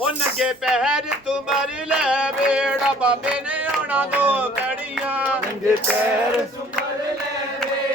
ਉਹ ਨੰਗੇ ਪਹਿਰ ਤੁਮਰ ਲੈ ਵੇੜਾ ਬਾਬੇ ਨੇ ਆਉਣਾ ਦੋ ਕੜੀਆਂ ਨੰਗੇ ਪੈਰ